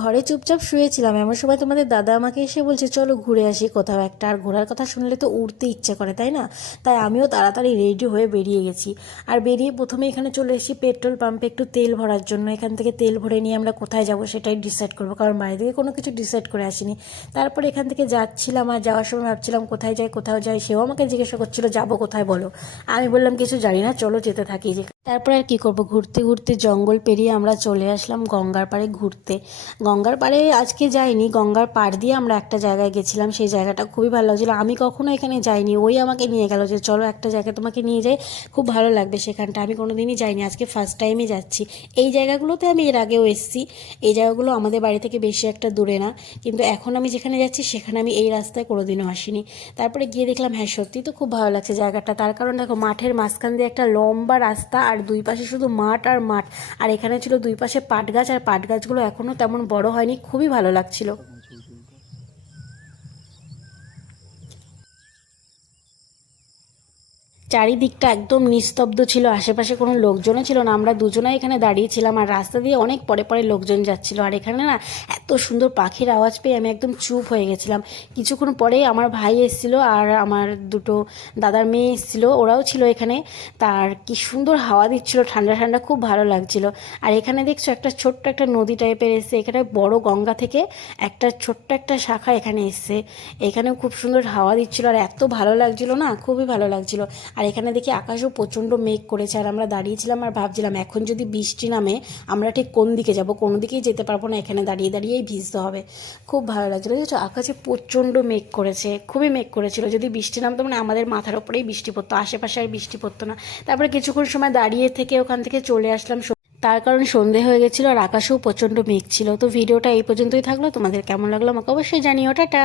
ঘরে চুপচাপ শুয়েছিলাম। এমন সময় তোমাদের দাদা আমাকে এসে বলছে, চলো ঘুরে আসি কোথাও একটা। আর ঘোরার কথা শুনলে তো উঠতে ইচ্ছে করে, তাই না? তাই আমিও তাড়াতাড়ি রেডি হয়ে বেরিয়ে গেছি। আর বেরিয়ে প্রথমে এখানে চলে এসেছি পেট্রোল পাম্পে একটু তেল ভরার জন্য। এখান থেকে তেল ভরে নিয়ে আমরা কোথায় যাব সেটাই ডিসাইড করব। কারণ বাড়ি থেকে কোনো কিছু ডিসাইড করে আসিনি। তারপরে এখান থেকে যাচ্ছিলাম আর যাওয়ার সময় ভাবছিলাম, কোথায় যাই, কোথাও যাই? সেও আমাকে জিজ্ঞাসা করছিল, যাব কোথায় বলো? আমি বললাম, কিছু জানি না, চলো যেতে থাকি। যে তারপরে আর কি করব? ঘুরতে ঘুরতে জঙ্গল পেরিয়ে আমরা চলে আসলাম গঙ্গার পাড়ে ঘুরতে। গঙ্গার পাড়ে আজকে যাইনি, গঙ্গার পাড় দিয়ে আমরা একটা জায়গায় গেছিলাম, সেই জায়গাটা খুবই ভালো লাগছিল। আমি কখনো এখানে যাইনি, ওই আমাকে নিয়ে গেল যে, চলো একটা জায়গায় তোমাকে নিয়ে যাই, খুব ভালো লাগবে সেখানটা। আমি কোনো দিনই যাইনি, আজকে ফার্স্ট টাইমে যাচ্ছি। এই জায়গাগুলোতে আমি এর আগেও এসেছি, এই জায়গাগুলো আমাদের বাড়ি থেকে বেশি একটা দূরে না, কিন্তু এখন আমি যেখানে যাচ্ছি, সেখানে আমি এই রাস্তায় কোনোদিনও আসিনি। তারপরে গিয়ে দেখলাম হ্যাঁ সত্যি তো খুব ভালো লাগছে জায়গাটা। তার কারণ দেখো, মাঠের মাঝখান দিয়ে একটা লম্বা রাস্তা আর দুই পাশে শুধু মাঠ আর মাঠ। আর এখানে ছিল দুই পাশে পাট গাছ, আর পাট গাছগুলো এখনও তেমন বড় হয়নি, খুবই ভালো লাগছিল। চারিদিকটা একদম নিস্তব্ধ ছিল, আশেপাশে কোনো লোকজনও ছিল না। আমরা দুজনেই এখানে দাঁড়িয়েছিলাম আর রাস্তা দিয়ে অনেক পরে পরে লোকজন যাচ্ছিল। আর এখানে না এত সুন্দর পাখির আওয়াজ পেয়ে আমি একদম চুপ হয়ে গেছিলাম। কিছুক্ষণ পরেই আমার ভাই এসেছিল আর আমার দুটো দাদার মেয়ে এসেছিল, ওরাও ছিল এখানে। তার কি সুন্দর হাওয়া দিচ্ছিল, ঠান্ডা ঠান্ডা খুব ভালো লাগছিল। আর এখানে দেখছ একটা ছোট্ট একটা নদী টাইপের এসছে, এখানে বড় গঙ্গা থেকে একটা ছোট্ট একটা শাখা এখানে এসছে। এখানেও খুব সুন্দর হাওয়া দিচ্ছিল আর এত ভালো লাগছিল না, খুবই ভালো লাগছিল। আর এখানে দেখি আকাশও প্রচণ্ড মেঘ করেছে আর আমরা দাঁড়িয়েছিলাম আর ভাবছিলাম, এখন যদি বৃষ্টি নামে আমরা ঠিক কোন দিকে যাব? কোনো দিকেই যেতে পারব না, এখানে দাঁড়িয়ে দাঁড়িয়েই ভিজতে হবে। খুব ভালো লাগছিল। বুঝেছ আকাশে প্রচণ্ড মেঘ করেছে, খুবই মেঘ করেছিল। যদি বৃষ্টি নামতো মানে আমাদের মাথার ওপরেই বৃষ্টি পড়তো, আশেপাশে আর বৃষ্টি পড়তো না। তারপরে কিছুক্ষণ সময় দাঁড়িয়ে থেকে ওখান থেকে চলে আসলাম তার কারণ সন্ধে হয়ে গেছিল আর আকাশেও প্রচণ্ড মেঘ ছিল। তো ভিডিওটা এই পর্যন্তই থাকল। তোমাদের কেমন লাগল আমাকে অবশ্যই জানিও। টাটা!